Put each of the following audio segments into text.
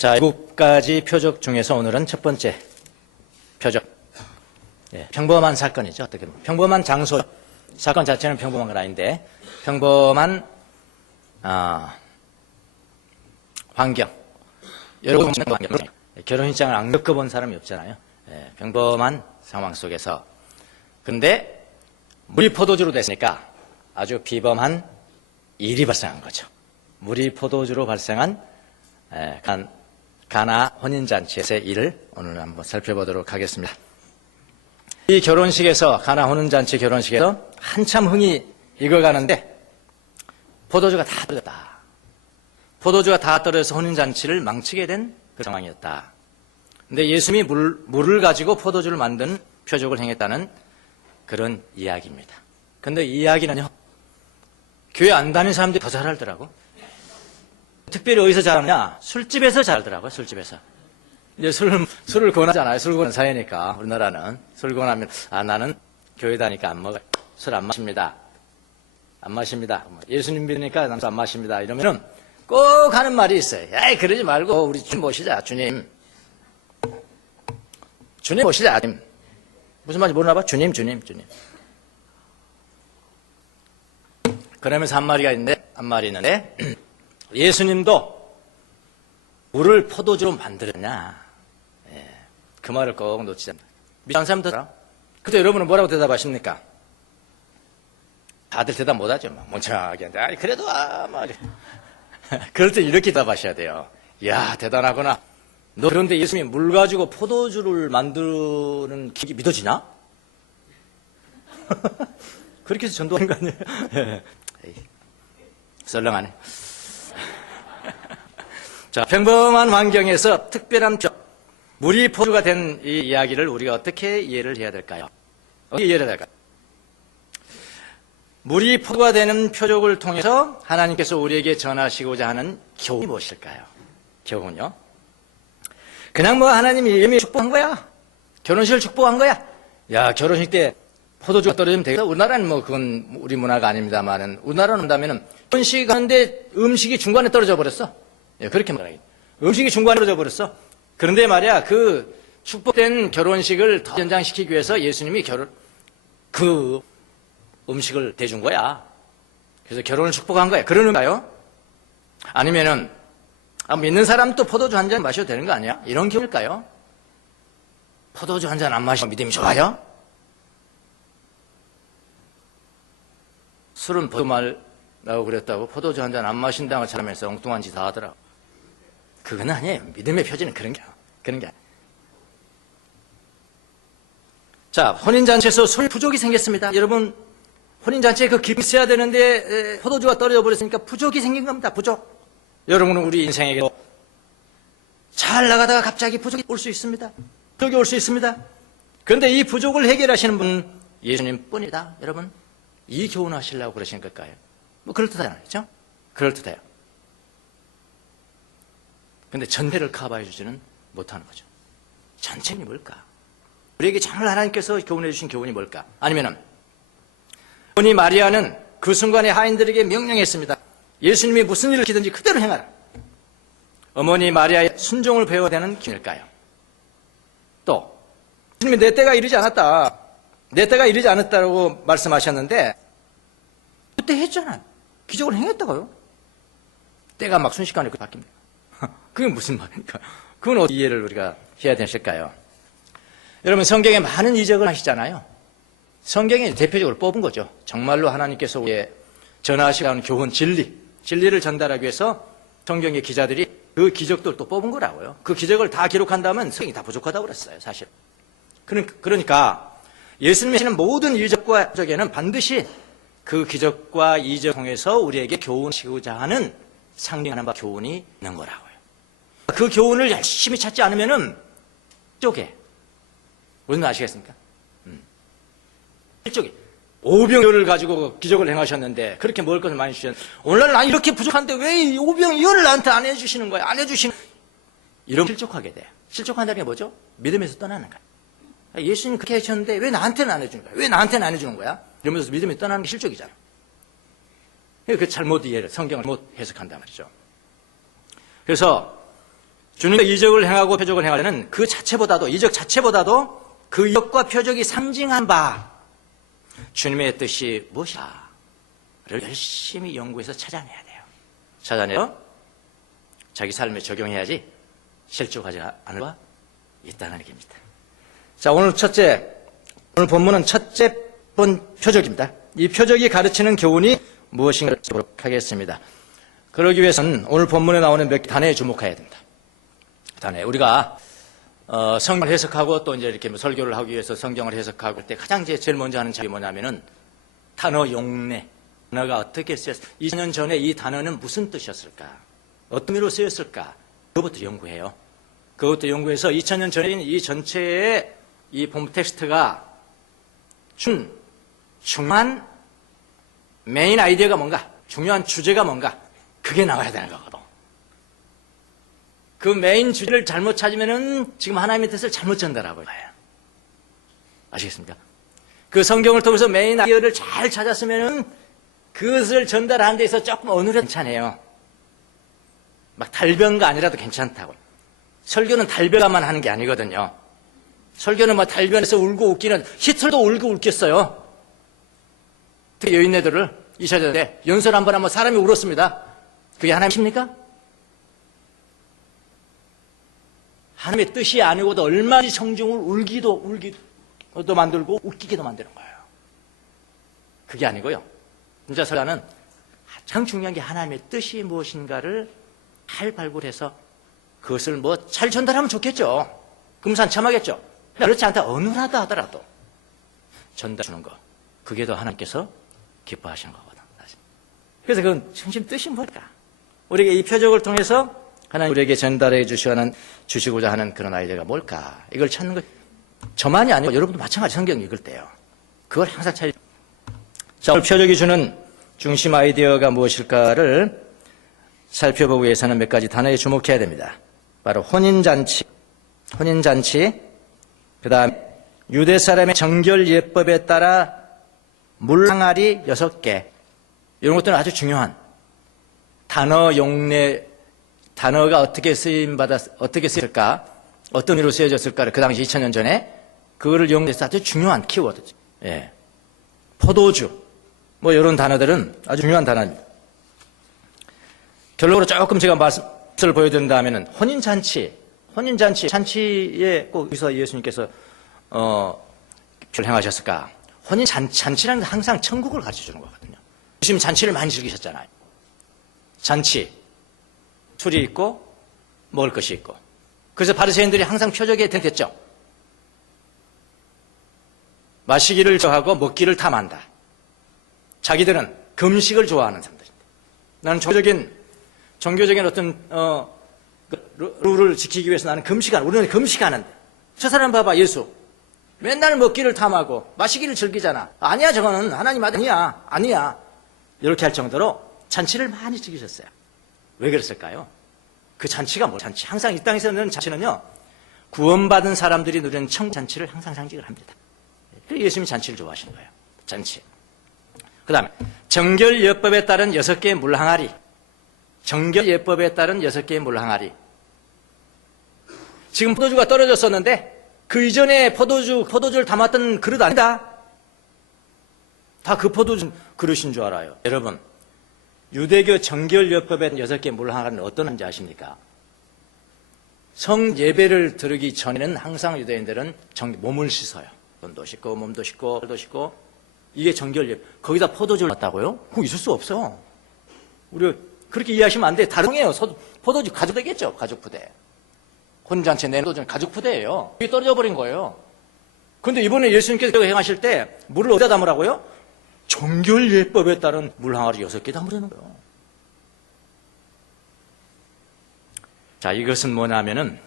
자, 7가지 표적 중에서 오늘은 첫 번째 표적. 평범한 사건이죠. 어떻게 보면. 평범한 장소. 사건 자체는 평범한 건 아닌데, 평범한, 환경. 여러분, 결혼식장을 안 겪어본 사람이 없잖아요. 평범한 상황 속에서. 근데, 물이 포도주로 됐으니까 아주 비범한 일이 발생한 거죠. 물이 포도주로 발생한 가나 혼인잔치에서의 일을 오늘 한번 살펴보도록 하겠습니다. 이 결혼식에서, 가나 혼인잔치 결혼식에서 한참 흥이 익어가는데 포도주가 다 떨어졌다. 포도주가 다 떨어져서 혼인잔치를 망치게 된 그 상황이었다. 근데 예수님이 물을 가지고 포도주를 만드는 표적을 행했다는 그런 이야기입니다. 근데 이 이야기는요, 교회 안 다니는 사람들이 더 잘 알더라고. 특별히 어디서 잘하느냐? 술집에서 잘 알더라고요, 술집에서. 이제 술을 권하잖아요. 술 권하는 사회니까, 우리나라는. 술 권하면, 나는 교회 다니니까 안 먹어요. 술 안 마십니다. 안 마십니다. 예수님 믿으니까 나는 술 안 마십니다. 이러면은 꼭 하는 말이 있어요. 에이, 그러지 말고, 우리 주님 모시자, 주님. 주님 모시자, 주님. 무슨 말인지 모르나 봐? 주님. 그러면서 한 마리 있는데, 예수님도 물을 포도주로 만들었냐? 그 말을 꼭 놓치지 않는다. 믿는 사람들, 그때 여러분은 뭐라고 대답하십니까? 다들 대답 못하죠. 멍청하게. 그래도, 그럴 때 이렇게 대답하셔야 돼요. 이야, 대단하구나. 너 그런데 예수님이 물 가지고 포도주를 만드는 기적이 믿어지냐? 그렇게 해서 전도하는 거 아니에요? 썰렁하네. 자, 평범한 환경에서 특별한 물이 포도주가 된 이 이야기를 우리가 어떻게 이해를 해야 될까요? 어떻게 이해를 해야 될까요? 물이 포도가 되는 표적을 통해서 하나님께서 우리에게 전하시고자 하는 교훈이 무엇일까요? 교훈요? 그냥 하나님이 이미 축복한 거야. 결혼식을 축복한 거야. 야, 결혼식 때 포도주가 떨어지면 되겠다. 우리나라는 그건 우리 문화가 아닙니다만은, 우리나라는 한다면은, 결혼식 하는데 음식이 중간에 떨어져 버렸어. 그렇게 말하기. 음식이 중간에 떨어져 버렸어. 그런데 말이야, 그 축복된 결혼식을 더 연장시키기 위해서 예수님이 그 음식을 대준 거야. 그래서 결혼을 축복한 거야. 그러는가요? 아니면은, 믿는 사람도 포도주 한 잔 마셔도 되는 거 아니야? 이런 기분일까요? 포도주 한 잔 안 마시면 믿음이 좋아요? 술은 포도 말라고 그랬다고 포도주 한 잔 안 마신다고 잘하면서 엉뚱한 짓 다 하더라고. 그건 아니에요. 믿음의 표지는 그런 게 아니에요. 자, 혼인잔치에서 술 부족이 생겼습니다. 여러분, 혼인잔치에 그 기쁨이 있어야 되는데 포도주가 떨어져 버렸으니까 부족이 생긴 겁니다. 부족. 여러분은 우리 인생에게도 잘 나가다가 갑자기 부족이 올 수 있습니다. 부족이 올 수 있습니다. 그런데 이 부족을 해결하시는 분은 예수님 뿐이다. 여러분, 이 교훈을 하시려고 그러신 걸까요? 그럴듯하잖아요. 그렇죠? 그럴듯해요. 근데 전체를 커버해 주지는 못하는 거죠. 전체는 뭘까? 우리에게 정말 하나님께서 교훈해 주신 교훈이 뭘까? 아니면은 어머니 마리아는 그 순간에 하인들에게 명령했습니다. 예수님이 무슨 일을 시키든지 그대로 행하라. 어머니 마리아의 순종을 배워야 되는 기일까요? 또 예수님이 내 때가 이르지 않았다. 내 때가 이르지 않았다고 말씀하셨는데 그때 했잖아요. 기적을 행했다고요. 때가 막 순식간에 바뀝니다. 그게 무슨 말입니까? 그건 어떻게 이해를 우리가 해야 되실까요? 여러분, 성경에 많은 이적을 하시잖아요. 성경에 대표적으로 뽑은 거죠. 정말로 하나님께서 우리에게 전하시라는 교훈, 진리를 전달하기 위해서 성경의 기자들이 그 기적들을 또 뽑은 거라고요. 그 기적을 다 기록한다면 성경이 다 부족하다고 그랬어요, 사실. 그러니까 예수님이 하시는 모든 이적과 기적에는 반드시 그 기적과 이적을 통해서 우리에게 교훈하시고자 하는 상징하는 바 교훈이 있는 거라고요. 그 교훈을 열심히 찾지 않으면은 쪽에 무슨 말 아시겠습니까? 일종의 오병이어를 가지고 기적을 행하셨는데 그렇게 먹을 것을 많이 주셨는데 오늘날 난 이렇게 부족한데 왜 오병이어를 나한테 안 해주시는 거야? 안 해주시는 이런 실족하게 돼. 실족한다는 게 뭐죠? 믿음에서 떠나는 거야. 예수님 그렇게 하셨는데 왜 나한테는 안 해주는 거야? 왜 나한테는 안 해주는 거야? 이러면서 믿음이 떠나는 게 실족이잖아. 그 잘못 이해를, 성경을 잘못 해석한단 말이죠. 그래서 주님의 이적을 행하고 표적을 행하려는 그 자체보다도, 이적 자체보다도 그 이적과 표적이 상징한 바 주님의 뜻이 무엇이냐를 열심히 연구해서 찾아내야 돼요. 찾아내서 자기 삶에 적용해야지 실족하지 않을 바 있다는 얘기입니다. 자, 오늘 본문은 첫째 본 표적입니다. 이 표적이 가르치는 교훈이 무엇인가 보도록 하겠습니다. 그러기 위해서는 오늘 본문에 나오는 몇 단어에 주목해야 된다. 단어. 우리가 성경을 해석하고 또 이제 이렇게 설교를 하기 위해서 성경을 해석하고 할 때 가장 제일 먼저 하는 작업이 뭐냐면은 단어 용례. 단어가 어떻게 쓰였을까? 2000년 전에 이 단어는 무슨 뜻이었을까? 어떤 의미로 쓰였을까? 그것부터 연구해요. 그것도 연구해서 2000년 전에 이 전체의 이 본문 텍스트가 중요한 메인 아이디어가 뭔가, 중요한 주제가 뭔가, 그게 나와야 되는 거거든. 그 메인 주제를 잘못 찾으면은 지금 하나님의 뜻을 잘못 전달하고 있어요. 아시겠습니까? 그 성경을 통해서 메인 아이디어를 잘 찾았으면은 그것을 전달하는 데 있어서 조금 어눌해도 괜찮아요. 막 달변가 아니라도 괜찮다고. 설교는 달변가만 하는 게 아니거든요. 설교는 막 달변에서 울고 웃기는, 히틀도 울고 웃겼어요. 특히 여인네들을 이셔졌는데 연설 한번 하면 사람이 울었습니다. 그게 하나님입니까? 하나님의 뜻이 아니고도 얼마나 성중을 울기도 만들고 웃기기도 만드는 거예요. 그게 아니고요. 진짜 설교는 가장 중요한 게 하나님의 뜻이 무엇인가를 잘 발굴해서 그것을 뭐 잘 전달하면 좋겠죠. 금산참하겠죠. 그렇지 않다 어눌하다 하더라도 전달 주는 거, 그게 더 하나님께서 기뻐하시는 거거든. 그래서 그건 중심 뜻이 뭘까? 우리에게 이 표적을 통해서 하나님 우리에게 전달해 주시고자 하는 그런 아이디어가 뭘까? 이걸 찾는 것. 저만이 아니고 여러분도 마찬가지 성경 읽을 때요. 그걸 항상 찾으. 자, 오늘 표적이 주는 중심 아이디어가 무엇일까를 살펴보기 위해서는 몇 가지 단어에 주목해야 됩니다. 바로 혼인잔치, 그 다음 유대 사람의 정결 예법에 따라 물항아리 6개, 이런 것들은 아주 중요한 단어 용례, 단어가 어떻게 쓰였을까, 어떤 의미로 쓰여졌을까를 그 당시 2000년 전에 그거를 연구해서 아주 중요한 키워드죠. 예. 포도주, 뭐 이런 단어들은 아주 중요한 단어입니다. 결론으로 조금 제가 말씀을 보여드린다면은 잔치에 꼭 여기서 예수님께서 행하셨을까? 잔치라는 건 항상 천국을 가르쳐 주는 거거든요. 예수님 잔치를 많이 즐기셨잖아요. 잔치, 술이 있고 먹을 것이 있고. 그래서 바리새인들이 항상 표적에 등했죠. 마시기를 좋아하고 먹기를 탐한다. 자기들은 금식을 좋아하는 사람들입니다. 나는 종교적인 어떤 룰을 지키기 위해서 나는 우리는 금식하는데, 저 사람 봐봐, 예수 맨날 먹기를 탐하고 마시기를 즐기잖아. 아니야, 저거는 하나님 아니야. 이렇게 할 정도로 잔치를 많이 즐기셨어요. 왜 그랬을까요? 그 잔치가 뭐 잔치? 항상 이 땅에서 있는 잔치는요, 구원받은 사람들이 누리는 천국 잔치를 항상 상징을 합니다. 그래서 예수님이 잔치를 좋아하시는 거예요. 잔치. 그 다음에 정결 예법에 따른 6개의 물항아리. 정결 예법에 따른 6개의 물항아리. 지금 포도주가 떨어졌었는데 그 이전에 포도주를 담았던 그릇 아니다. 다 그 포도주 그릇인 줄 알아요. 여러분, 유대교 정결 예법의 6개의 물항아리는 어떤 건지 아십니까? 성 예배를 드리기 전에는 항상 유대인들은 몸을 씻어요. 손도 씻고 몸도 씻고 발도 씻고. 이게 정결 예배. 거기다 포도주를 넣었다고요? 그거 있을 수 없어. 우리 그렇게 이해하시면 안 돼. 다르게요. 포도주 가족 되겠죠. 가족 푸대. 혼인잔치에 내는 포도주는 가족 푸대예요. 이게 떨어져 버린 거예요. 그런데 이번에 예수님께서 행하실 때 물을 어디다 담으라고요? 정결 예법에 따른 물항아리 6개 담으라는 거예요. 자, 이것은 뭐냐면은,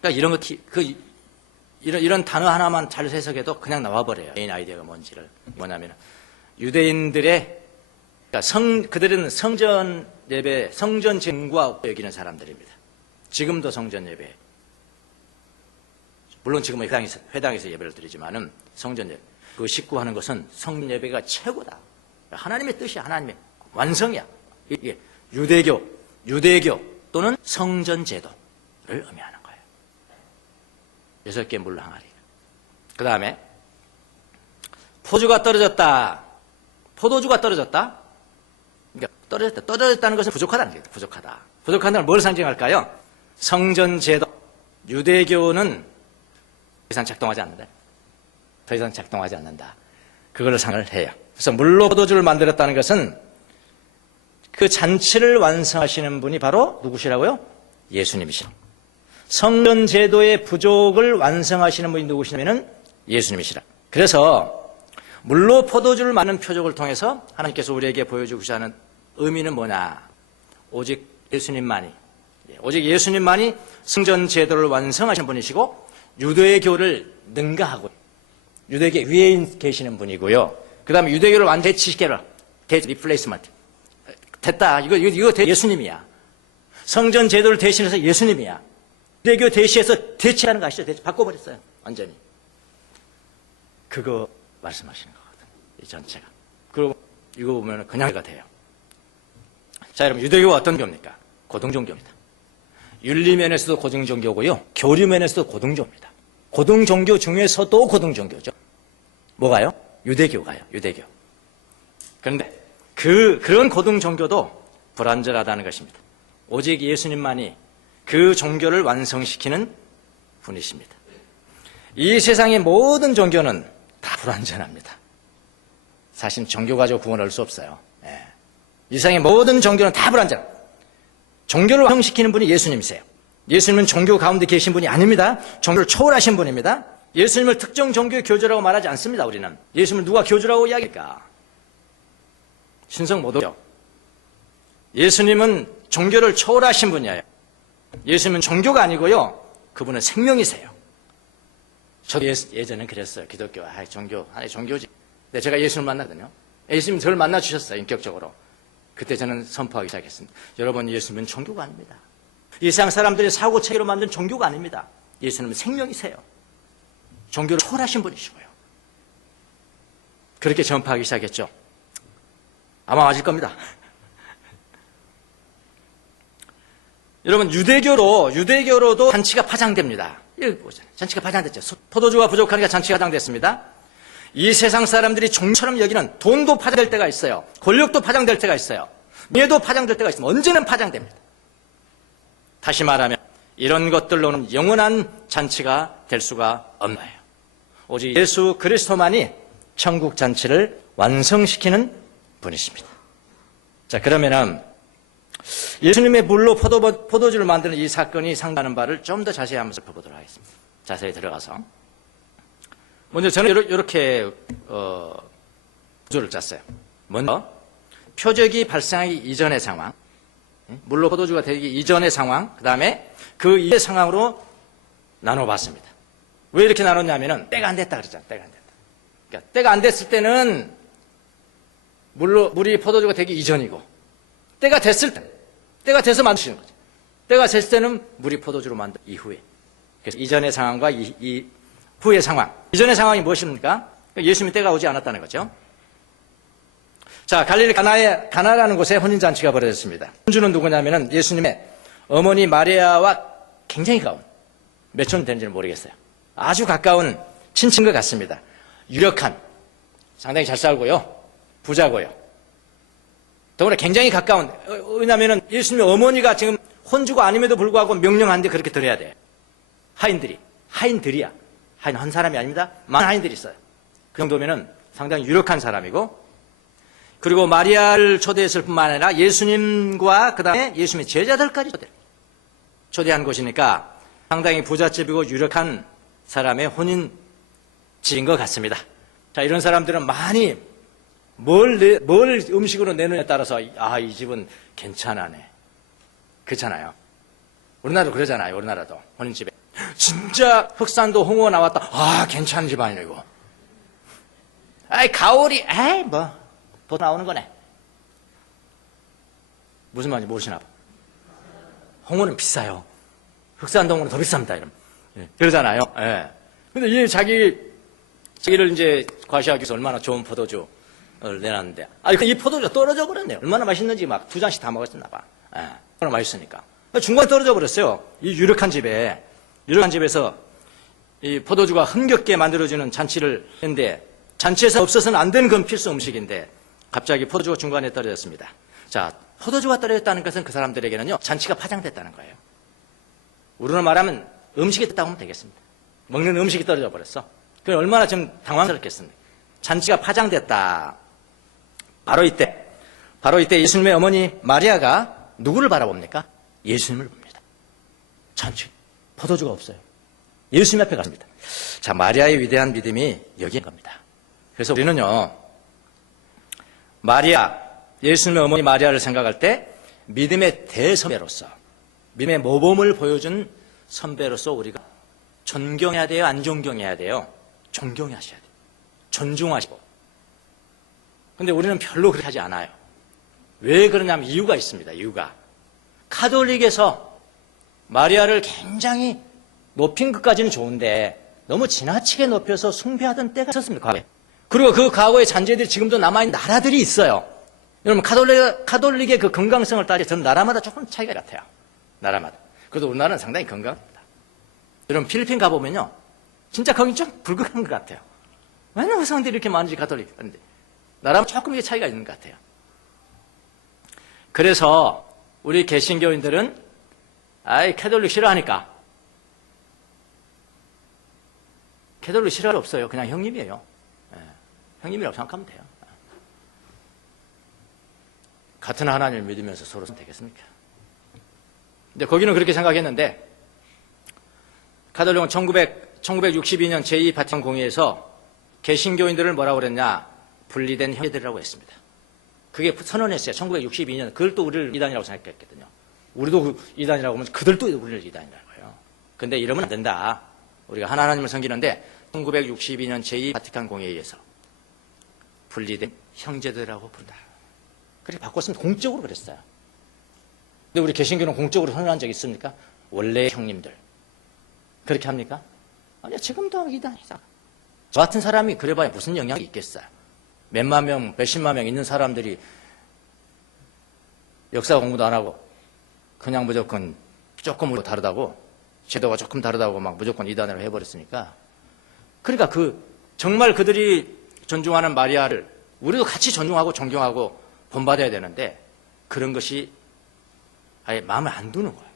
그러니까 이런 단어 하나만 잘 해석해도 그냥 나와버려요. 메인 아이디어가 뭔지를. 뭐냐면은, 유대인들의, 그러니까 그들은 성전 예배, 성전 제물과 여기는 사람들입니다. 지금도 성전 예배. 물론 지금은 회당에서 예배를 드리지만은 성전 예배. 그 식구하는 것은 성전 예배가 최고다. 하나님의 뜻이야. 하나님의 완성이야. 이게 유대교 또는 성전 제도. 의미하는 거예요. 6개 물 항아리. 그 다음에 포도주가 떨어졌다. 포도주가 떨어졌다. 그러니까 떨어졌다는 것은 부족하다는 거예요. 부족하다. 부족하다는 걸 뭘 상징할까요? 성전 제도. 유대교는 더 이상 작동하지 않는다. 더 이상 작동하지 않는다. 그걸 상을 해요. 그래서 물로 포도주를 만들었다는 것은 그 잔치를 완성하시는 분이 바로 누구시라고요? 예수님이시라. 성전 제도의 부족을 완성하시는 분이 누구시냐면 예수님이시라. 그래서 물로 포도주를 만드는 표적을 통해서 하나님께서 우리에게 보여주고자 하는 의미는 뭐냐? 오직 예수님만이 성전 제도를 완성하시는 분이시고 유대교를 능가하고 유대교 위에 계시는 분이고요. 그 다음에 유대교를 완전히 대치시켜라. 리플레이스먼트. 됐다. 이거 예수님이야. 성전 제도를 대신해서 예수님이야. 유대교 대시해서 대치하는 거 아시죠? 바꿔버렸어요. 완전히. 그거 말씀하시는 거거든. 이 전체가. 그리고 이거 보면 그냥가 돼요. 자, 여러분, 유대교가 어떤 교입니까? 고등종교입니다. 윤리면에서도 고등종교고요. 교리면에서도 고등종교입니다. 고등종교 중에서도 고등종교죠. 뭐가요? 유대교가요. 유대교. 그런데 그런 고등종교도 불완전하다는 것입니다. 오직 예수님만이 그 종교를 완성시키는 분이십니다. 이 세상의 모든 종교는 다 불완전합니다. 사실 종교 가지고 구원할 수 없어요. 이 세상의 모든 종교는 다 불완전. 종교를 완성시키는 분이 예수님이세요. 예수님은 종교 가운데 계신 분이 아닙니다. 종교를 초월하신 분입니다. 예수님을 특정 종교의 교주라고 말하지 않습니다. 우리는. 예수님을 누가 교주라고 이야기할까? 신성 못 오죠. 예수님은 종교를 초월하신 분이에요. 예수님은 종교가 아니고요. 그분은 생명이세요. 저도 예전엔 그랬어요. 기독교, 종교지. 근데 제가 예수님을 만나거든요. 예수님 저를 만나주셨어요. 인격적으로. 그때 저는 선포하기 시작했습니다. 여러분, 예수님은 종교가 아닙니다. 이 세상 사람들이 사고체계로 만든 종교가 아닙니다. 예수님은 생명이세요. 종교를 초월하신 분이시고요. 그렇게 전파하기 시작했죠. 아마 맞을 겁니다. 여러분, 유대교로도 잔치가 파장됩니다. 여기 보잖아요. 잔치가 파장됐죠. 포도주가 부족하니까 잔치가 파장됐습니다. 이 세상 사람들이 종처럼 여기는 돈도 파장될 때가 있어요. 권력도 파장될 때가 있어요. 명예도 파장될 때가 있습니다. 언제는 파장됩니다. 다시 말하면 이런 것들로는 영원한 잔치가 될 수가 없는 거예요. 오직 예수 그리스도만이 천국 잔치를 완성시키는 분이십니다. 자, 그러면은 예수님의 물로 포도주를 만드는 이 사건이 상당하는 바를 좀 더 자세히 한번 살펴보도록 하겠습니다. 자세히 들어가서. 먼저 저는 이렇게 구조를 짰어요. 먼저 표적이 발생하기 이전의 상황, 물로 포도주가 되기 이전의 상황, 그 다음에 그 이후의 상황으로 나눠봤습니다. 왜 이렇게 나눴냐면은 때가 안 됐다 그랬잖아요. 때가 안 됐다. 그러니까 때가 안 됐을 때는 물이 포도주가 되기 이전이고, 때가 돼서 만드시는 거죠. 때가 됐을 때는 물이 포도주로 만든 이후에. 그래서 이전의 상황과 이 후의 상황. 이전의 상황이 무엇입니까? 예수님이 때가 오지 않았다는 거죠. 자, 갈릴리 가나라는 곳에 혼인잔치가 벌어졌습니다. 혼주는 누구냐면은 예수님의 어머니 마리아와 굉장히 가까운, 몇 촌 되는지는 모르겠어요. 아주 가까운 친친과 같습니다. 유력한, 상당히 잘 살고요. 부자고요. 더구나 굉장히 가까운, 왜냐면은 예수님의 어머니가 지금 혼주가 아님에도 불구하고 명령하는데 그렇게 들어야 돼요. 하인들이야. 하인 한 사람이 아닙니다. 많은 하인들이 있어요. 그 정도면은 상당히 유력한 사람이고, 그리고 마리아를 초대했을 뿐만 아니라 예수님과 그 다음에 예수님의 제자들까지 초대한 곳이니까 상당히 부잣집이고 유력한 사람의 혼인집인 것 같습니다. 자, 이런 사람들은 많이 뭘 음식으로 내느냐에 따라서 이 집은 괜찮아네. 그렇잖아요. 우리나라도 그러잖아요. 우리나라도 혼인집에 진짜 흑산도 홍어 나왔다. 괜찮은 집안이고. 가오리 더 나오는 거네. 무슨 말인지 모르시나 봐. 홍어는 비싸요. 흑산도 홍어는 더 비쌉니다. 이러면. 그러잖아요. 근데 이 자기를 이제 과시하기 위해서 얼마나 좋은 포도주를 내놨는데. 이 포도주가 떨어져 버렸네요. 얼마나 맛있는지 막 2잔씩 다 먹었나 봐. 얼마나 맛있으니까. 중간에 떨어져 버렸어요. 이 유력한 집에서 이 포도주가 흥겹게 만들어주는 잔치를 했는데, 잔치에서 없어서는 안 되는 건 필수 음식인데 갑자기 포도주가 중간에 떨어졌습니다. 자, 포도주가 떨어졌다는 것은 그 사람들에게는요, 잔치가 파장됐다는 거예요. 우리로 말하면 음식이 됐다고 하면 되겠습니다. 먹는 음식이 떨어져 버렸어. 그럼 얼마나 좀 당황스럽겠습니까? 잔치가 파장됐다. 바로 이때 예수님의 어머니 마리아가 누구를 바라봅니까? 예수님을 봅니다. 잔치, 포도주가 없어요. 예수님 앞에 갔습니다. 자, 마리아의 위대한 믿음이 여기인 겁니다. 그래서 우리는요, 예수님의 어머니 마리아를 생각할 때 믿음의 대선배로서, 믿음의 모범을 보여준 선배로서 우리가 존경해야 돼요? 안 존경해야 돼요? 존경하셔야 돼요. 존중하시고. 근데 우리는 별로 그렇게 하지 않아요. 왜 그러냐면 이유가 있습니다. 이유가. 카톨릭에서 마리아를 굉장히 높인 것까지는 좋은데 너무 지나치게 높여서 숭배하던 때가 있었습니다. 과거에. 그리고 그 과거의 잔재들이 지금도 남아있는 나라들이 있어요. 여러분, 카톨릭의 그 건강성을 따지면 전 나라마다 조금 차이가 같아요. 나라마다. 그래도 우리나라는 상당히 건강합니다. 여러분, 필리핀 가보면요, 진짜 거긴 좀 불극한 것 같아요. 왜냐면 의성들이 이렇게 많은지 카톨릭. 그런데 나라마다 조금 이게 차이가 있는 것 같아요. 그래서 우리 개신교인들은 캐톨릭 싫어하니까. 캐톨릭 싫어할 없어요. 그냥 형님이에요. 형님이라고 생각하면 돼요. 같은 하나님을 믿으면서 서로 되겠습니까? 근데 거기는 그렇게 생각했는데, 카톨릭은 1962년 제2바티칸 공의에서 개신교인들을 뭐라고 그랬냐? 분리된 형제들이라고 했습니다. 그게 선언했어요. 1962년. 그걸 또 우리를 이단이라고 생각했거든요. 우리도 이단이라고 하면 그들도 우리를 이단이라고 해요. 근데 이러면 안 된다. 우리가 하나님을 섬기는데 1962년 제2바티칸 공의에 의해서 분리된 형제들이라고 부른다. 그렇게 바꿨으면 공적으로 그랬어요. 근데 우리 개신교는 공적으로 선언한 적 있습니까? 원래 형님들. 그렇게 합니까? 아니요, 지금도 이단이다. 저 같은 사람이 그래봐야 무슨 영향이 있겠어요. 몇만 명, 몇십만 명 있는 사람들이 역사 공부도 안 하고 그냥 무조건 조금 다르다고, 제도가 조금 다르다고 막 무조건 이단으로 해버렸으니까. 그러니까 정말 그들이 존중하는 마리아를 우리도 같이 존중하고 존경하고 본받아야 되는데 그런 것이 아예 마음에 안 드는 거예요.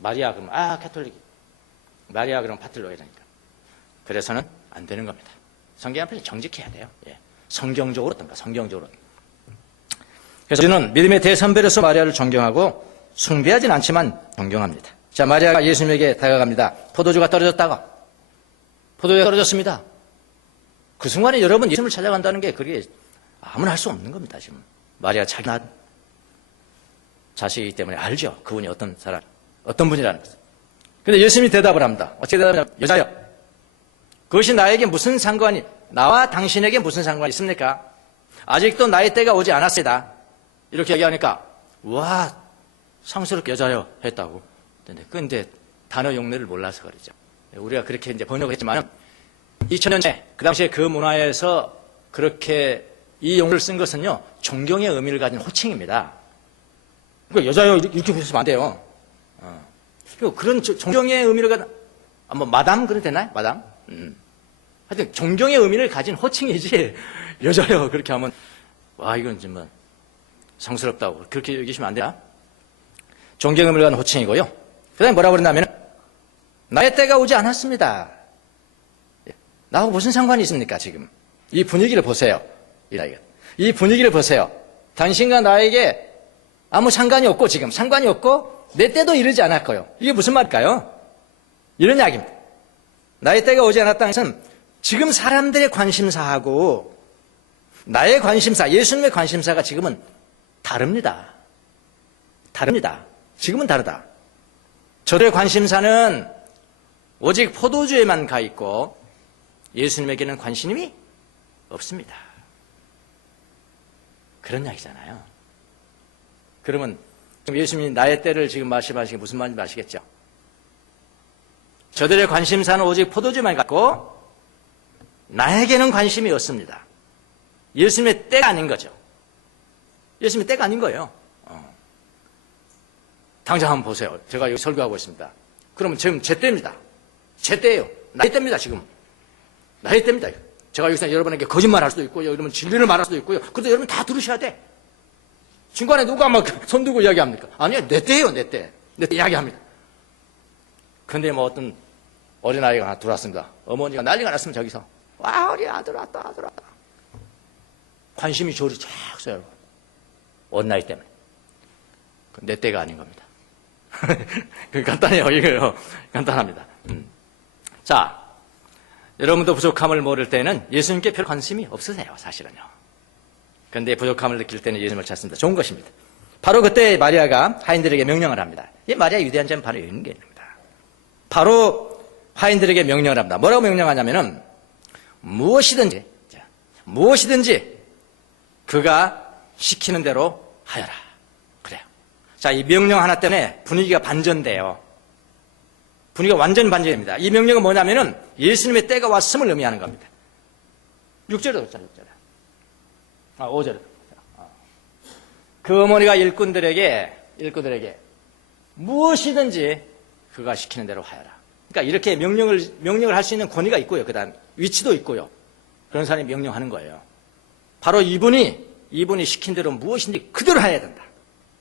마리아 그러면 캐톨릭, 마리아 그러면 파틀로야 되니까. 그래서는 안 되는 겁니다. 성경 앞에서 정직해야 돼요. 예. 성경적으로 어떤가, 성경적으로. 그래서 우리는 믿음의 대선배로서 마리아를 존경하고 숭배하진 않지만 존경합니다. 자, 마리아가 예수님에게 다가갑니다. 포도주가 떨어졌다가. 포도주가 떨어졌습니다. 그 순간에 여러분 예수님을 찾아간다는 게 그게 아무나 할 수 없는 겁니다. 지금 마리아 자기 자식이기 때문에 알죠. 그분이 어떤 사람, 어떤 분이라는 것을. 근데 예수님이 대답을 합니다. 어떻게 대답하냐면, 여자여, 그것이 나에게 무슨 상관이, 나와 당신에게 무슨 상관이 있습니까? 아직도 나의 때가 오지 않았습니다. 이렇게 얘기하니까, 와, 상스럽게 여자여 했다고. 근데 단어 용례를 몰라서 그러죠. 우리가 그렇게 이제 번역했지만 2000년 전에 그 당시에 그 문화에서 그렇게 이 용어를 쓴 것은요, 존경의 의미를 가진 호칭입니다. 그러니까 여자여 이렇게 보시면 안 돼요. 그런 존경의 의미를 가진, 뭐 마담 그래도 되나요? 마담? 하여튼 존경의 의미를 가진 호칭이지 여자여 그렇게 하면 와, 이건 정말 성스럽다고 그렇게 여기시면 안 돼요. 존경의 의미를 가진 호칭이고요. 그 다음에 뭐라고 그러냐면, 나의 때가 오지 않았습니다. 나하고 무슨 상관이 있습니까, 지금? 이 분위기를 보세요. 이 분위기를 보세요. 당신과 나에게 아무 상관이 없고, 지금 상관이 없고, 내 때도 이르지 않았고요. 이게 무슨 말일까요? 이런 이야기입니다. 나의 때가 오지 않았다는 것은 지금 사람들의 관심사하고 나의 관심사, 예수님의 관심사가 지금은 다릅니다. 지금은 다르다. 저들의 관심사는 오직 포도주에만 가 있고 예수님에게는 관심이 없습니다. 그런 이야기잖아요. 그러면 예수님이 나의 때를 지금 말씀하시는 게 무슨 말인지 아시겠죠? 저들의 관심사는 오직 포도주만 갖고 나에게는 관심이 없습니다. 예수님의 때가 아닌 거죠. 예수님의 때가 아닌 거예요. 당장 한번 보세요. 제가 여기 설교하고 있습니다. 그러면 지금 제 때입니다. 제 때예요. 나의 때입니다, 지금. 나의 때입니다. 제가 여기서 여러분에게 거짓말 할 수도 있고, 여러분 진리를 말할 수도 있고요. 그래도 여러분 다 들으셔야 돼. 중간에 누가 막 손 들고 이야기합니까? 아니요, 내 때예요, 내 때. 내 때 이야기합니다. 근데 뭐 어떤 어린아이가 하나 들어왔습니다. 어머니가 난리가 났으면 저기서. 와, 우리 아들 왔다, 아들 왔다. 관심이 저리 쫙 써요, 여러분. 어린 나이 때문에. 내 때가 아닌 겁니다. 간단해요, 이거요. 간단합니다. 자, 여러분도 부족함을 모를 때는 예수님께 별 관심이 없으세요, 사실은요. 그런데 부족함을 느낄 때는 예수님을 찾습니다. 좋은 것입니다. 바로 그때 마리아가 하인들에게 명령을 합니다. 이 마리아 유대한 자는 바로 이런 게 있습니다. 바로 하인들에게 명령을 합니다. 뭐라고 명령하냐면은 무엇이든지 그가 시키는 대로 하여라. 그래요. 자, 이 명령 하나 때문에 분위기가 반전돼요. 분위기가 완전 반전입니다. 이 명령은 뭐냐면은 예수님의 때가 왔음을 의미하는 겁니다. 6절에 5절에. 그 어머니가 일꾼들에게 무엇이든지 그가 시키는 대로 하여라. 그러니까 이렇게 명령을 할 수 있는 권위가 있고요. 그 다음 위치도 있고요. 그런 사람이 명령하는 거예요. 바로 이분이 시킨 대로 무엇인지 그대로 해야 된다.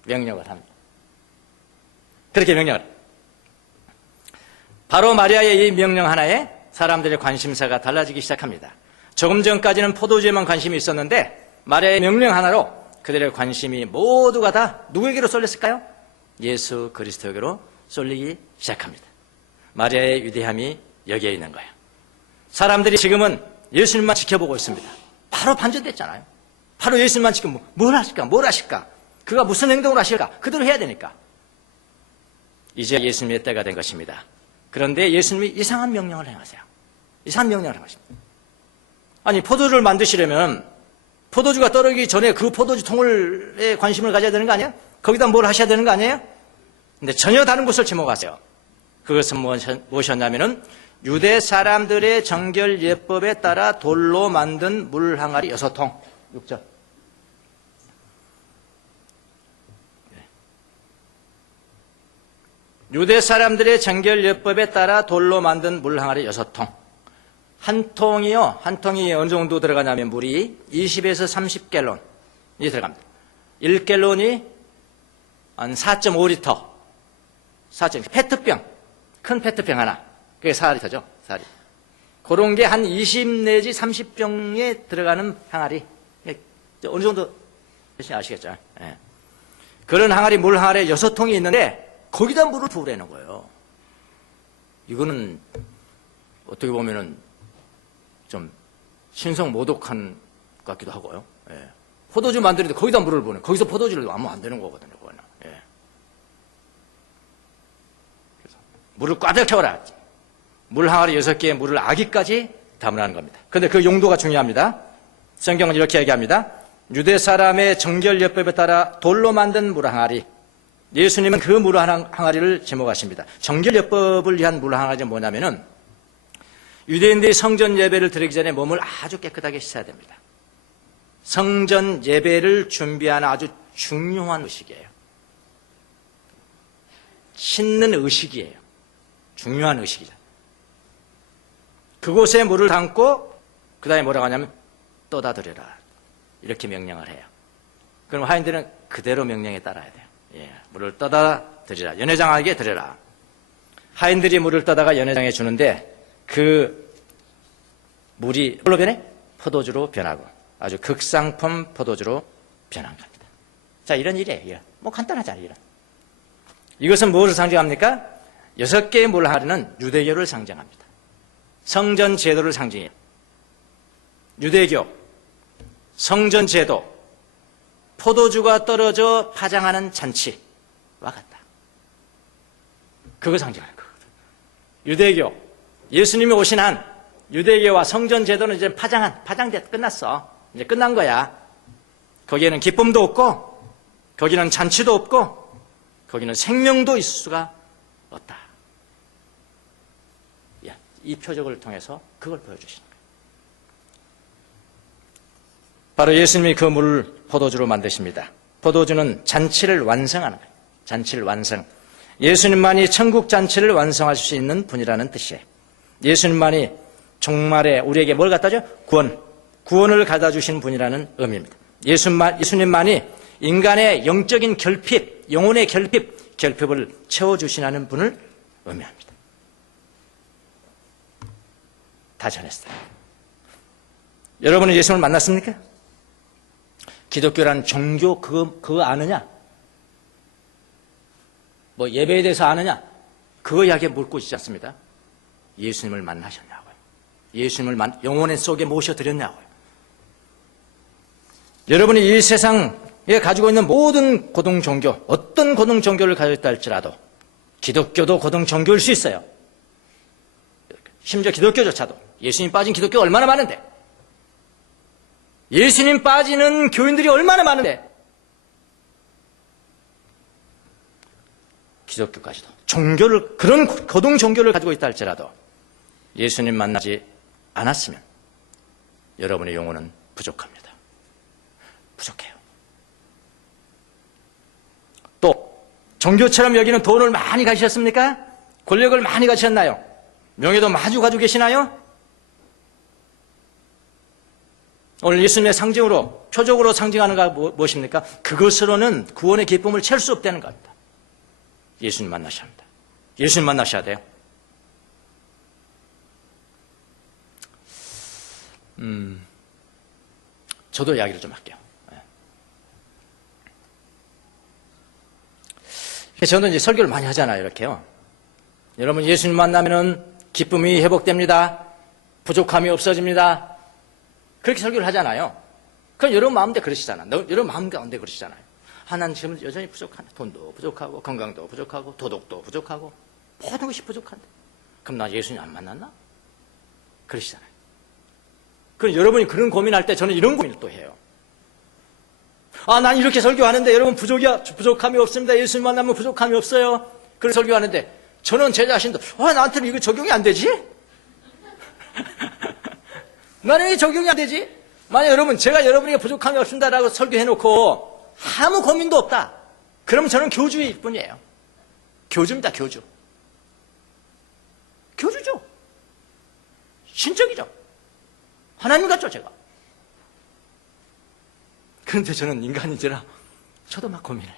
명령을 합니다. 그렇게 명령을. 바로 마리아의 이 명령 하나에 사람들의 관심사가 달라지기 시작합니다. 조금 전까지는 포도주에만 관심이 있었는데 마리아의 명령 하나로 그들의 관심이 모두가 다 누구에게로 쏠렸을까요? 예수 그리스도에게로 쏠리기 시작합니다. 마리아의 위대함이 여기에 있는 거예요. 사람들이 지금은 예수님만 지켜보고 있습니다. 바로 반전됐잖아요. 바로 예수님만 지금 뭘 하실까? 그가 무슨 행동을 하실까? 그대로 해야 되니까. 이제 예수님의 때가 된 것입니다. 그런데 예수님이 이상한 명령을 행하세요. 이상한 명령을 행하십니다. 아니, 포도주를 만드시려면 포도주가 떨어지기 전에 그 포도주 통에 관심을 가져야 되는 거 아니에요? 거기다 뭘 하셔야 되는 거 아니에요? 근데 전혀 다른 곳을 지목하세요. 그것은 무엇이었냐면은 유대 사람들의 정결 예법에 따라 돌로 만든 물 항아리 6통. 6절. 유대 사람들의 정결 예법에 따라 돌로 만든 물 항아리 6통. 한 통이 어느 정도 들어가냐면 물이 20에서 30갤론이 들어갑니다. 1갤론이 한 4.5리터. 페트병. 큰 페트병 하나. 그게 4리터죠. 4리터. 그런 게 한 20 내지 30병에 들어가는 항아리. 어느 정도 아시겠죠? 네. 그런 항아리, 물 항아리 6통이 있는데 거기다 물을 부으라는 거예요. 이거는 어떻게 보면은 좀 신성 모독한 것 같기도 하고요. 예. 포도주 만드는데 거기다 물을 부으네. 거기서 포도주를 넣으면 안 되는 거거든요. 예. 그래서 물을 꽉 채워라. 물 항아리 6개에 물을 아기까지 담으라는 겁니다. 그런데 그 용도가 중요합니다. 성경은 이렇게 얘기합니다. 유대 사람의 정결예법에 따라 돌로 만든 물 항아리. 예수님은 그 물 항아리를 제목하십니다. 정결예법을 위한 물 항아리는 뭐냐면은 유대인들이 성전 예배를 드리기 전에 몸을 아주 깨끗하게 씻어야 됩니다. 성전 예배를 준비하는 아주 중요한 의식이에요. 씻는 의식이에요. 중요한 의식이죠. 그곳에 물을 담고 그 다음에 뭐라고 하냐면 떠다 드려라. 이렇게 명령을 해요. 그럼 하인들은 그대로 명령에 따라야 돼요. 예, 물을 떠다 드리라. 연회장에게 드려라. 하인들이 물을 떠다가 연회장에 주는데 그 물이 뭘로 변해? 포도주로 변하고 아주 극상품 포도주로 변한 겁니다. 자, 이런 일이에요. 뭐 간단하잖아요. 이것은 무엇을 상징합니까? 6개의 물 항아리는 유대교를 상징합니다. 성전 제도를 상징해요. 유대교, 성전 제도, 포도주가 떨어져 파장하는 잔치와 같다. 그거 상징하는 거거든. 유대교, 예수님이 오신 한 유대교와 성전 제도는 이제 파장돼 끝났어. 이제 끝난 거야. 거기에는 기쁨도 없고, 거기는 잔치도 없고, 거기는 생명도 있을 수가 없다. 이 표적을 통해서 그걸 보여주시는 거예요. 바로 예수님이 그 물을 포도주로 만드십니다. 포도주는 잔치를 완성하는 거예요. 잔치를 완성. 예수님만이 천국 잔치를 완성하실 수 있는 분이라는 뜻이에요. 예수님만이 종말에 우리에게 뭘 갖다 줘? 구원을 갖다 주신 분이라는 의미입니다. 예수님만이 인간의 영적인 결핍, 영혼의 결핍을 채워주시는 분을 의미합니다. 다 전했어요. 여러분은 예수님을 만났습니까? 기독교라는 종교 그거 아느냐? 뭐 예배에 대해서 아느냐? 그거 이야기에 묻고 있지 않습니다. 예수님을 만나셨냐고요. 예수님을 영혼의 속에 모셔드렸냐고요. 여러분이 이 세상에 가지고 있는 모든 고등종교, 어떤 고등종교를 가지고 있다 할지라도 기독교도 고등종교일 수 있어요. 심지어 기독교조차도 예수님 빠진 기독교가 얼마나 많은데, 예수님 빠지는 교인들이 얼마나 많은데, 기독교까지도 그런 고등종교를 가지고 있다 할지라도 예수님 만나지 않았으면 여러분의 영혼은 부족합니다. 부족해요. 또 종교처럼 여기는 돈을 많이 가지셨습니까? 권력을 많이 가지셨나요? 명예도 마주 가지고 계시나요? 오늘 예수님의 상징으로, 표적으로 상징하는 가 무엇입니까? 그것으로는 구원의 기쁨을 채울 수 없다는 겁니다. 예수님 만나셔야 합니다. 예수님 만나셔야 돼요. 저도 이야기를 좀 할게요. 저는 이제 설교를 많이 하잖아요, 이렇게요. 여러분, 예수님 만나면은 기쁨이 회복됩니다. 부족함이 없어집니다. 그렇게 설교를 하잖아요. 그럼 여러분 마음대로 그러시잖아요. 여러분 마음 가운데 그러시잖아요. 난 지금 여전히 부족하네. 돈도 부족하고, 건강도 부족하고, 도덕도 부족하고, 모든 것이 부족한데. 그럼 나 예수님 안 만났나? 그러시잖아요. 그럼 여러분이 그런 고민할 때 저는 이런 고민을 또 해요. 난 이렇게 설교하는데 여러분 부족함이 없습니다. 예수님 만나면 부족함이 없어요. 그런 설교하는데 저는 제 자신도 나한테는 이거 적용이 안 되지? 나는 왜 적용이 안 되지? 만약 여러분 제가 여러분에게 부족함이 없습니다라고 설교해놓고 아무 고민도 없다. 그러면 저는 교주일 뿐이에요. 교주입니다. 교주죠. 신적이죠. 하나님 같죠, 제가. 그런데 저는 인간인지라 저도 막 고민을 해요.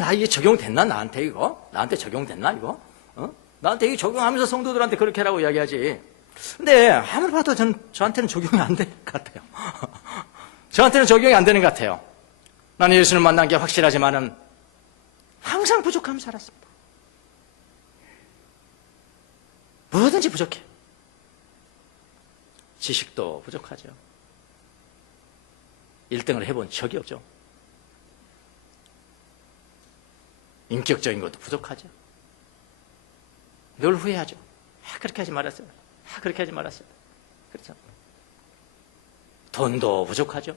나 이게 적용됐나? 나한테 이거? 나한테 적용됐나 이거? 나한테 이거 적용하면서 성도들한테 그렇게 하라고 이야기하지. 근데 아무리 봐도 저한테는 적용이 안 되는 것 같아요. 저한테는 적용이 안 되는 것 같아요. 나는 예수를 만난 게 확실하지만은 항상 부족함을 살았습니다. 뭐든지 부족해. 지식도 부족하죠. 1등을 해본 적이 없죠. 인격적인 것도 부족하죠. 늘 후회하죠. 그렇게 하지 말았어요. 그렇게 하지 말았어요. 그렇죠. 돈도 부족하죠.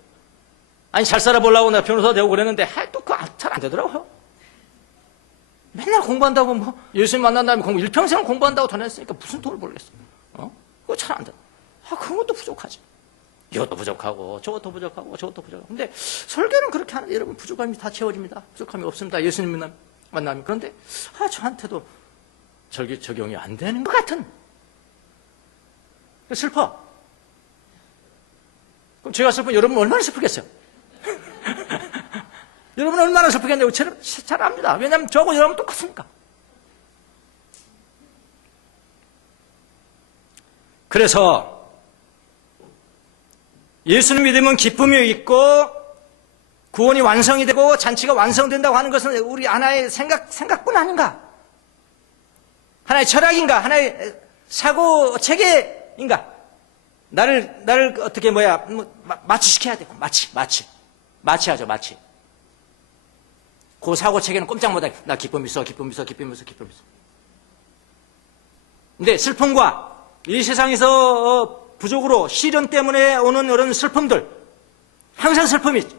잘 살아보려고 내가 변호사 되고 그랬는데 또 그거 잘 안 되더라고요. 맨날 공부한다고 예수님 만난 다음에 일평생 공부한다고 돈 냈으니까 무슨 돈을 벌겠어. 그거 잘 안 돼. 그런 것도 부족하죠. 이것도 부족하고 저것도 부족하고 저것도 부족하고. 근데 설교는 그렇게 하는데 여러분 부족함이 다 채워집니다. 부족함이 없습니다. 예수님 만나면. 그런데 저한테도 적용이 안 되는 것 같은. 슬퍼. 그럼 제가 슬프면 여러분 얼마나 슬프겠어요? 여러분 얼마나 슬프겠냐고 잘 압니다. 왜냐하면 저하고 여러분 똑같으니까. 그래서 예수를 믿으면 기쁨이 있고 구원이 완성이 되고 잔치가 완성된다고 하는 것은 우리 하나의 생각뿐 아닌가? 하나의 철학인가? 하나의 사고 체계인가? 나를 어떻게 마취시켜야 되고 마취하죠. 그 사고 체계는 꼼짝 못하게 나 기쁨 있어. 근데 슬픔과 이 세상에서 부족으로 시련 때문에 오는 이런 슬픔들, 항상 슬픔이 있죠.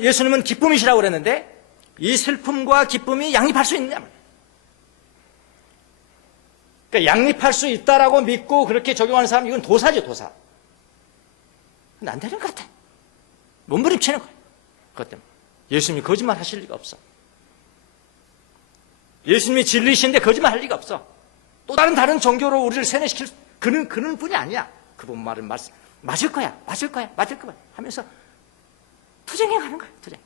예수님은 기쁨이시라고 그랬는데 이 슬픔과 기쁨이 양립할 수 있느냐? 그러니까 양립할 수 있다라고 믿고 그렇게 적용하는 사람, 이건 도사죠, 도사. 근데 안 되는 것 같아. 몸부림치는 거예요. 그것 때문에. 예수님이 거짓말 하실 리가 없어. 예수님이 진리신데 거짓말 할 리가 없어. 또 다른 종교로 우리를 세뇌시킬 그는 분이 아니야. 그분 말은 맞을 거야 하면서 투쟁해 가는 거야, 투쟁.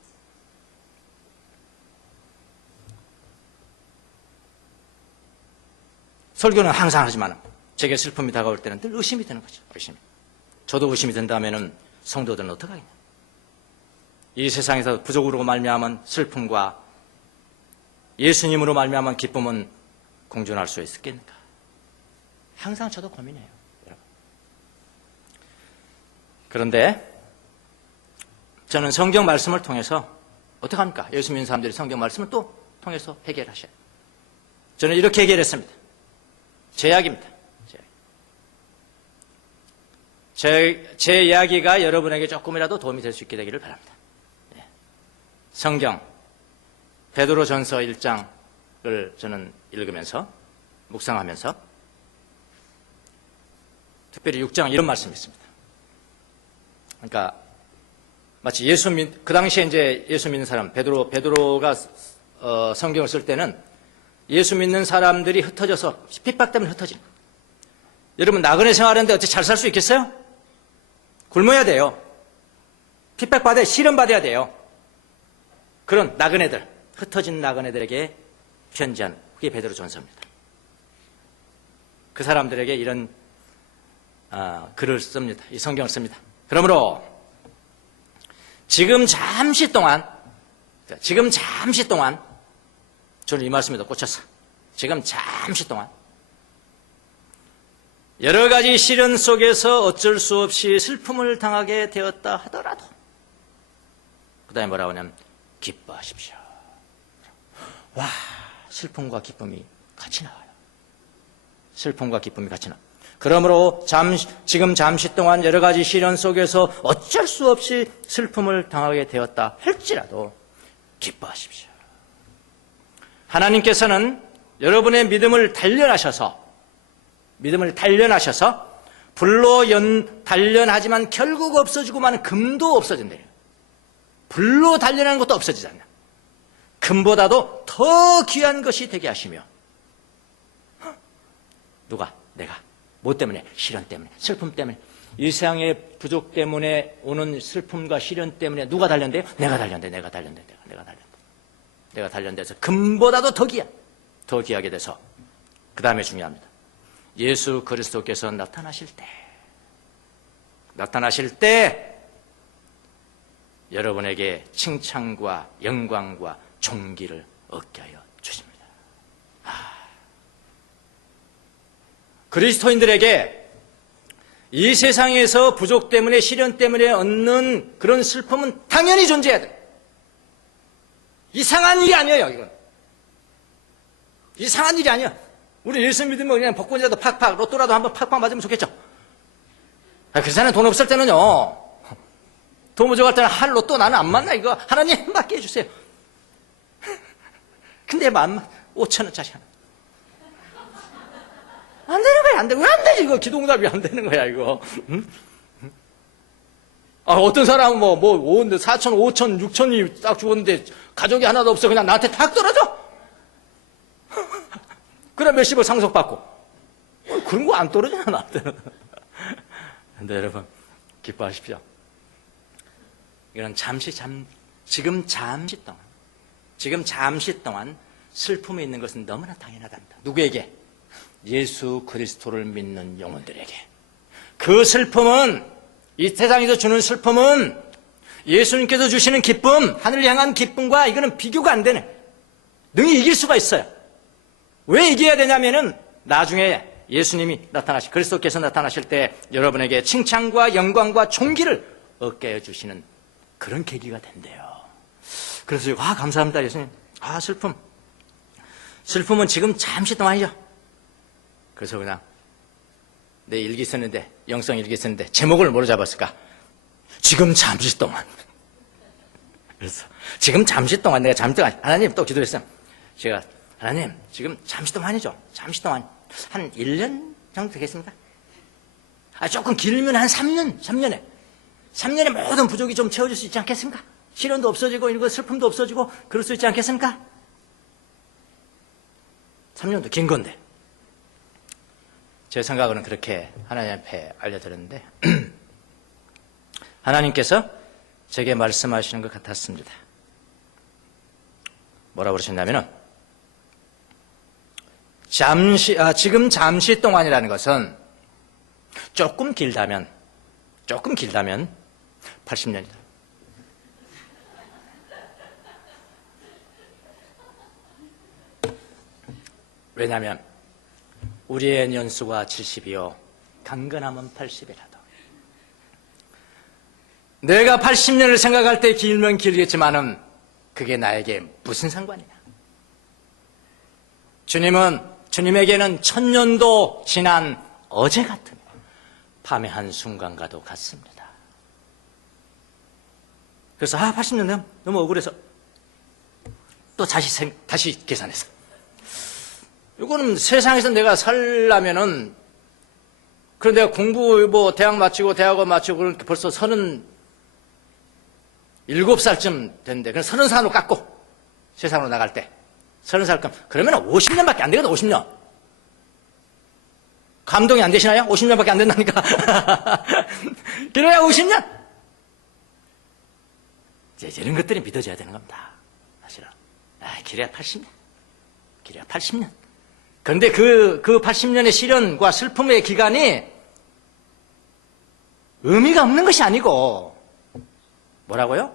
설교는 항상 하지만 제게 슬픔이 다가올 때는 늘 의심이 드는 거죠. 의심이. 저도 의심이 든다면은 성도들은 어떡하겠냐. 이 세상에서 부족으로 말미암은 슬픔과 예수님으로 말미암은 기쁨은 공존할 수 있겠는가. 항상 저도 고민해요, 여러분. 그런데 저는 성경 말씀을 통해서 어떻게 합니까? 예수 믿는 사람들이 성경 말씀을 또 통해서 해결하셔요. 저는 이렇게 해결했습니다. 제 이야기입니다. 제 이야기가 여러분에게 조금이라도 도움이 될 수 있게 되기를 바랍니다. 성경 베드로 전서 1장을 저는 읽으면서 묵상하면서 특별히 6장 이런 말씀이 있습니다. 그러니까 마치 그 당시에 이제 예수 믿는 사람 베드로가 성경을 쓸 때는 예수 믿는 사람들이 흩어져서 핍박 때문에 흩어지는 거예요. 여러분 나그네 생활하는데 어떻게 잘 살 수 있겠어요? 굶어야 돼요. 핍박받아야 시련받아야 돼요. 그런 나그네들, 흩어진 나그네들에게 편지한 그게 베드로 전서입니다. 그 사람들에게 이런 글을 씁니다. 이 성경을 씁니다. 그러므로 지금 잠시 동안 저는 이 말씀에 더 꽂혔어. 지금 잠시 동안 여러 가지 시련 속에서 어쩔 수 없이 슬픔을 당하게 되었다 하더라도 그 다음에 뭐라고 하냐면 기뻐하십시오. 와, 슬픔과 기쁨이 같이 나와요. 슬픔과 기쁨이 같이 나와요. 그러므로 지금 잠시 동안 여러 가지 시련 속에서 어쩔 수 없이 슬픔을 당하게 되었다 할지라도 기뻐하십시오. 하나님께서는 여러분의 믿음을 단련하셔서 불로 단련하지만 결국 없어지고 마는 금도 없어진대요. 불로 단련하는 것도 없어지지 않냐. 금보다도 더 귀한 것이 되게 하시며 누가? 내가. 뭐 때문에? 시련 때문에, 슬픔 때문에. 이 세상의 부족 때문에 오는 슬픔과 시련 때문에 누가 단련돼요? 내가 단련돼서 금보다도 더 귀하게 돼서 그 다음에 중요합니다. 예수 그리스도께서 나타나실 때 여러분에게 칭찬과 영광과 존귀를 얻게 하여 주십니다. 그리스도인들에게 이 세상에서 부족 때문에 시련 때문에 얻는 그런 슬픔은 당연히 존재해야 돼. 이상한 일이 아니에요, 이건. 이상한 일이 아니야. 우리 예수 믿으면 그냥 복권이라도 팍팍, 로또라도 한번 팍팍 맞으면 좋겠죠. 그 사람은 돈 없을 때는요, 돈 부족할 때는 한 로또 나는 안 맞나, 이거. 하나님 맞게 해주세요. 근데 15,000원짜리 하나. 안 되는 거야, 안 돼. 왜 안 되지, 이거? 기도응답이 안 되는 거야, 이거. 응? 어떤 사람은 4천, 5천, 6천이 딱 죽었는데 가족이 하나도 없어. 그냥 나한테 탁 떨어져? 그래, 몇십을 상속받고. 그런 거 안 떨어지나, 나한테는. 근데 여러분, 기뻐하십시오. 이건 지금 잠시 동안 슬픔이 있는 것은 너무나 당연하답니다. 누구에게? 예수 그리스도를 믿는 영혼들에게. 그 슬픔은, 이 세상에서 주는 슬픔은 예수님께서 주시는 기쁨, 하늘을 향한 기쁨과 이거는 비교가 안 되네. 능히 이길 수가 있어요. 왜 이겨야 되냐면은 나중에 예수님이 그리스도께서 나타나실 때 여러분에게 칭찬과 영광과 존귀를 얻게 해주시는 그런 계기가 된대요. 그래서 감사합니다, 예수님. 슬픔은 지금 잠시 동안이죠. 그래서 그냥 내 일기 썼는데, 영성 일기 썼는데 제목을 뭐로 잡았을까? 지금 잠시 동안. 그래서 지금 잠시 동안 내가 하나님 또 기도했어요. 제가 하나님 지금 잠시 동안이죠. 잠시 동안 한 1년 정도 되겠습니까? 조금 길면 한 3년에 모든 부족이 좀 채워질 수 있지 않겠습니까? 시련도 없어지고 이런 거 슬픔도 없어지고 그럴 수 있지 않겠습니까? 3년도 긴 건데. 제 생각으로는 그렇게 하나님 앞에 알려드렸는데 하나님께서 제게 말씀하시는 것 같았습니다. 뭐라고 그러셨냐면은 지금 잠시 동안이라는 것은 조금 길다면 80년이다. 왜냐하면 우리의 연수가 70이요 강건함은 80이라도 내가 80년을 생각할 때 길면 길겠지만은 그게 나에게 무슨 상관이냐. 주님에게는 1000년도 지난 어제 같으며 밤의 한순간과도 같습니다. 그래서 80년 너무 억울해서 또 다시 계산했어. 이거는 세상에서 내가 살려면은 그런 내가 공부 대학 마치고 대학원 마치고 그렇게 벌써 37살쯤 됐는데 그냥 30살로 깎고 세상으로 나갈 때 30살 그러면 50년밖에 안 되거든. 50년 감동이 안 되시나요? 50년밖에 안 된다니까. 그래야 50년 이제 이런 것들이 믿어져야 되는 겁니다. 사실은 길어야 80년 길어야 80년. 그런데 그 80년의 시련과 슬픔의 기간이 의미가 없는 것이 아니고 뭐라고요?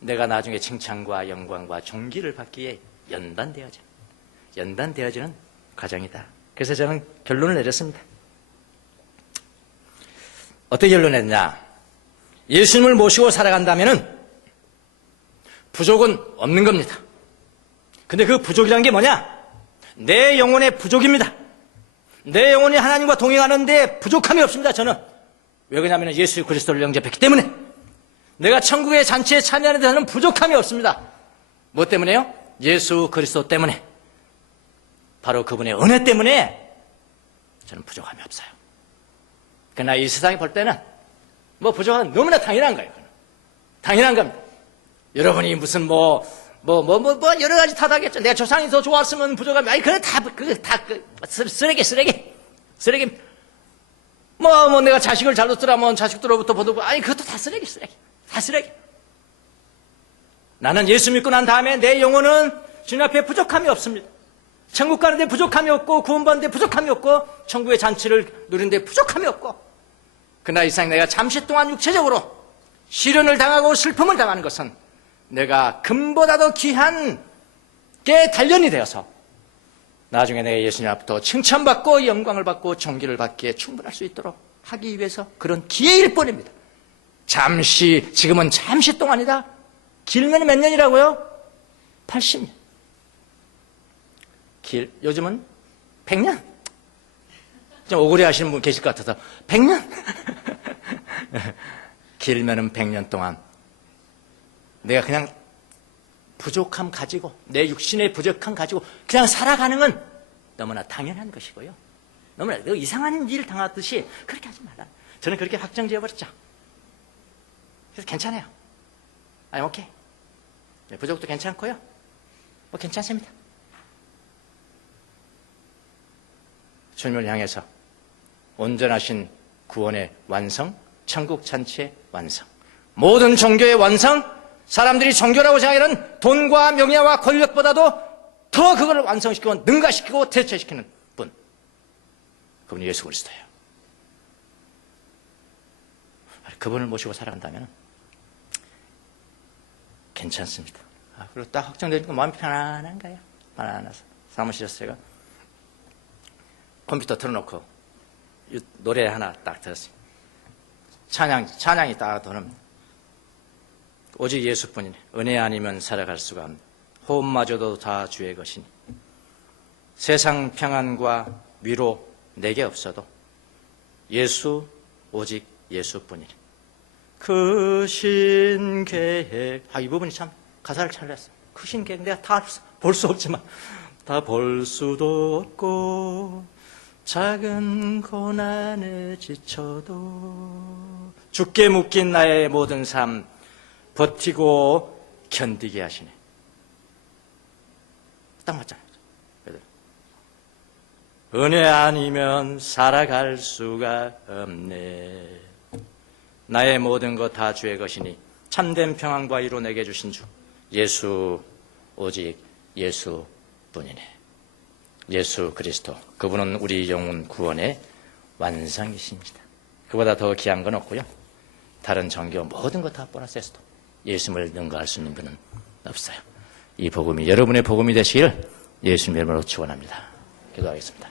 내가 나중에 칭찬과 영광과 존귀를 받기에 연단되어지는 과정이다. 그래서 저는 결론을 내렸습니다. 어떻게 결론했냐? 예수님을 모시고 살아간다면은 부족은 없는 겁니다. 근데 그 부족이라는 게 뭐냐? 내 영혼의 부족입니다. 내 영혼이 하나님과 동행하는데 부족함이 없습니다. 저는 왜 그러냐면 예수 그리스도를 영접했기 때문에 내가 천국의 잔치에 참여하는 데는 부족함이 없습니다. 뭐 때문에요? 예수 그리스도 때문에 바로 그분의 은혜 때문에 저는 부족함이 없어요. 그러나 이 세상이 볼 때는 뭐 부족함은 너무나 당연한 거예요. 당연한 겁니다. 여러분이 무슨 여러 가지 탓하겠죠. 내 조상이 더 좋았으면 부족하면, 그래, 쓰레기. 내가 자식을 잘 뒀더라면 자식들로부터 보도, 그것도 다 쓰레기. 다 쓰레기. 나는 예수 믿고 난 다음에 내 영혼은 주님 앞에 부족함이 없습니다. 천국 가는데 부족함이 없고, 구원받는데 부족함이 없고, 천국의 잔치를 누리는데 부족함이 없고, 그러나 이상 내가 잠시 동안 육체적으로 시련을 당하고 슬픔을 당하는 것은 내가 금보다도 귀한 게 단련이 되어서 나중에 내가 예수님 앞부터 칭찬받고 영광을 받고 존귀를 받기에 충분할 수 있도록 하기 위해서 그런 기회일 뿐입니다. 지금은 잠시 동안이다. 길면 몇 년이라고요? 80년. 요즘은 100년. 좀 억울해 하시는 분 계실 것 같아서 100년. 길면은 100년 동안 내가 그냥 부족함 가지고 내 육신의 부족함 가지고 그냥 살아가는 건 너무나 당연한 것이고요. 너무나 이상한 일 당하듯이 그렇게 하지 말라. 저는 그렇게 확정지어버렸죠. 그래서 괜찮아요. 오케이. 부족도 괜찮고요. 괜찮습니다. 주님을 향해서 온전하신 구원의 완성, 천국 잔치의 완성, 모든 종교의 완성, 사람들이 종교라고 생각하는 돈과 명예와 권력보다도 더 그걸 완성시키고 능가시키고 대체시키는 분, 그분이 예수 그리스도예요. 그분을 모시고 살아간다면 괜찮습니다. 그리고 딱 확정되니까 마음이 편안한가요? 편안해서 사무실에서 제가 컴퓨터 틀어놓고 노래 하나 딱 들었습니다. 찬양이 딱 도는 오직 예수뿐이네. 은혜 아니면 살아갈 수가 없네. 호흡마저도 다 주의 것이니 세상 평안과 위로 내게 없어도 예수 오직 예수뿐이네. 그 신계획 이 부분이 참 가사를 잘 냈어요. 그 신계획 내가 다 볼 수 없지만 다 볼 수도 없고 작은 고난에 지쳐도 주께 묶인 나의 모든 삶 버티고 견디게 하시네. 딱 맞잖아요. 은혜 아니면 살아갈 수가 없네. 나의 모든 것 다 주의 것이니 참된 평안과 위로 내게 주신 주 예수, 오직 예수뿐이네. 예수 그리스도, 그분은 우리 영혼 구원의 완성이십니다. 그보다 더 귀한 건 없고요. 다른 종교 모든 것 다 보너스에서도 예수님을 능가할 수 있는 분은 없어요. 이 복음이 여러분의 복음이 되시기를 예수님의 이름으로 축원합니다. 기도하겠습니다.